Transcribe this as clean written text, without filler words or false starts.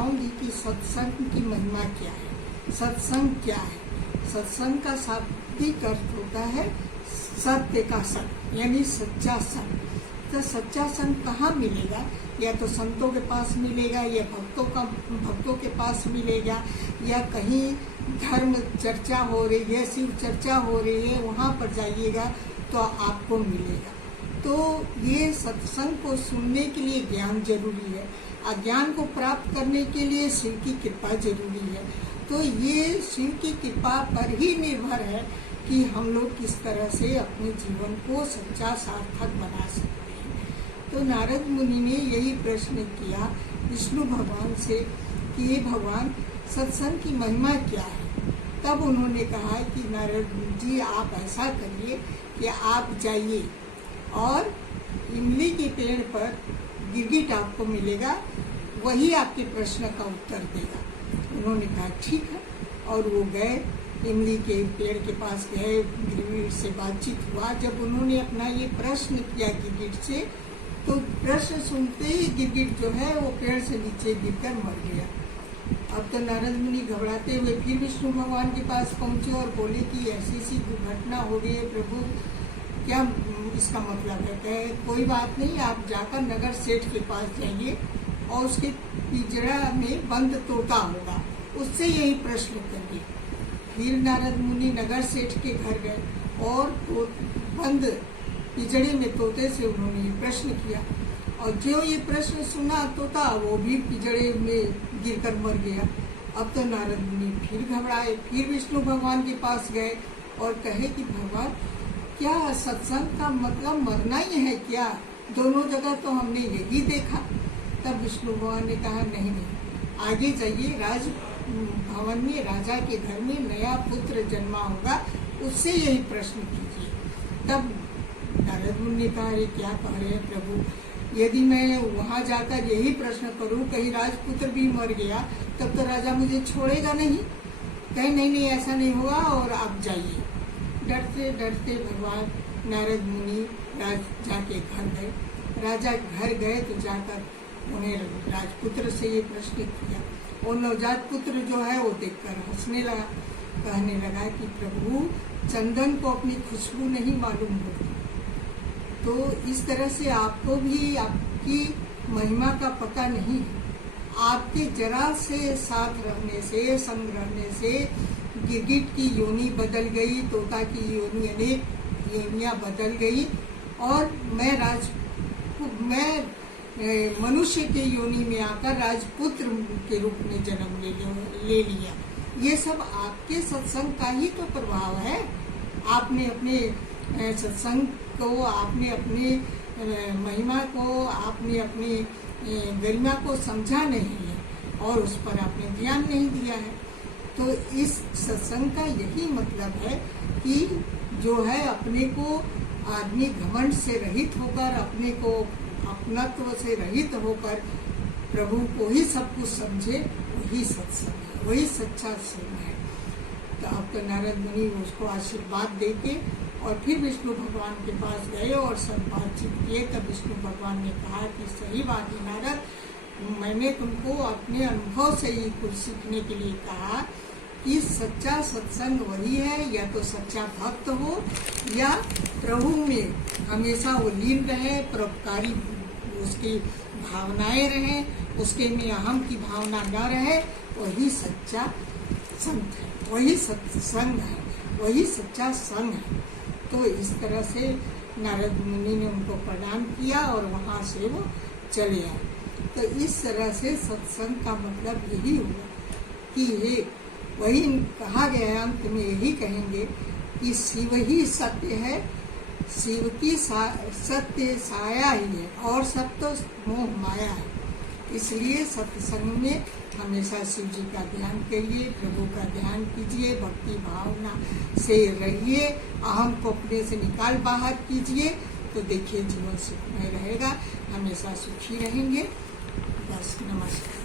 बताऊंगी कि सत्संग की महिमा क्या है, सत्संग क्या है। सत्संग का शाब्दिक अर्थ होता है सत्य का संग, यानी सच्चा संग। तो सच्चा संग कहाँ मिलेगा? या तो संतों के पास मिलेगा, या भक्तों के पास मिलेगा, या कहीं धर्म चर्चा हो रही है, शिव चर्चा हो रही है, वहाँ पर जाइएगा तो आपको मिलेगा। तो ये सत्संग को सुनने के लिए ज्ञान जरूरी है, अज्ञान को प्राप्त करने के लिए शिव की कृपा जरूरी है। तो ये शिव की कृपा पर ही निर्भर है कि हम लोग किस तरह से अपने जीवन को सच्चा सार्थक बना सकते हैं। तो नारद मुनि ने यही प्रश्न किया विष्णु भगवान से कि हे भगवान, सत्संग की महिमा क्या है। तब उन्होंने कहा कि नारद जी, आप ऐसा करिए कि आप जाइए और इमली के पेड़ पर गिरगिट आपको मिलेगा, वही आपके प्रश्न का उत्तर देगा। उन्होंने कहा ठीक है, और वो गए, इमली के पेड़ के पास गए, गिरगिट से बातचीत हुआ। जब उन्होंने अपना ये प्रश्न किया गिरगिट से, तो प्रश्न सुनते ही गिरगिट जो है वो पेड़ से नीचे गिरकर मर गया। अब तो नारद मुनि घबराते हुए फिर विष्णु भगवान के पास पहुंचे और बोले कि ऐसी सी दुर्घटना हो गई है प्रभु, क्या इसका मतलब है? कहे कोई बात नहीं, आप जाकर नगर सेठ के पास जाइए और उसके पिंजरा में बंद तोता होगा, उससे यही प्रश्न करिए। फिर नारद मुनि नगर सेठ के घर गए और तो बंद पिंजरे में तोते से उन्होंने ये प्रश्न किया, और जो ये प्रश्न सुना तोता, वो भी पिंजरे में गिरकर मर गया। अब तो नारद मुनि फिर घबराए, फिर विष्णु भगवान के पास गए और कहे कि भगवान, क्या सत्संग का मतलब मरना ही है क्या? दोनों जगह तो हमने यही देखा। तब विष्णु भगवान ने कहा नहीं, आगे जाइए, राज भवन में राजा के घर में नया पुत्र जन्मा होगा, उससे यही प्रश्न कीजिए। तब नारद मुनि ने कहा, अरे क्या कह रहे हैं प्रभु, यदि मैं वहाँ जाकर यही प्रश्न करूँ, कहीं राजपुत्र भी मर गया, तब तो राजा मुझे छोड़ेगा नहीं। कहे नहीं, ऐसा नहीं होगा, और आप जाइए। डरते डरते भगवान नारद मुनि राजा के घर गए। राजा घर गए तो जाकर उन्हें राजपुत्र से ये प्रश्न किया, और नवजात पुत्र जो है वो देखकर हंसने लगा, कहने लगा कि प्रभु, चंदन को अपनी खुशबू नहीं मालूम होती। तो इस तरह से आपको भी आपकी महिमा का पता नहीं है। आपके जरा से साथ रहने से, संग रहने से गिरगिट की योनि बदल गई, तोता की योनि, अनेक योनियां बदल गई, और मैं मनुष्य के योनि में आकर राजपुत्र के रूप में जन्म ले लिया। ये सब आपके सत्संग का ही तो प्रभाव है। आपने अपने सत्संग को, आपने अपने महिमा को, आपने अपनी गरिमा को समझा नहीं है, और उस पर आपने ध्यान नहीं दिया है। तो इस सत्संग का यही मतलब है कि जो है अपने को आदमी घमंड से रहित होकर, अपने को अपनत्व से रहित होकर प्रभु को ही सब कुछ समझे, वही सत्संग है, वही सच्चा संग है। तो अब तो नारद मुनि उसको आशीर्वाद देके और फिर विष्णु भगवान के पास गए और सब बातचीत किए। तब विष्णु भगवान ने कहा कि सही बात है नारद, मैंने तुमको अपने अनुभव से ही कुछ सीखने के लिए कहा कि सच्चा सत्संग वही है, या तो सच्चा भक्त हो या प्रभु में हमेशा वो लीन रहे, परोपकारी उसकी भावनाएं रहे, उसके में अहम की भावना न रहे, वही सच्चा संत है, वही सत्संग है, वही सच्चा संग है। तो इस तरह से नारद मुनि ने उनको प्रणाम किया और वहाँ से वो चले आए। तो इस तरह से सत्संग का मतलब यही हुआ कि ये वही कहा गया, अंत में यही कहेंगे कि शिव ही सत्य है, शिव की सत्य साया ही है, और सब तो मोह माया है। इसलिए सत्संग में हमेशा शिव जी का ध्यान करिए, प्रभु का ध्यान कीजिए, भक्ति भावना से रहिए, अहम को अपने से निकाल बाहर कीजिए, तो देखिए जीवन सुखमय रहेगा, हमेशा सुखी रहेंगे। बस, नमस्कार।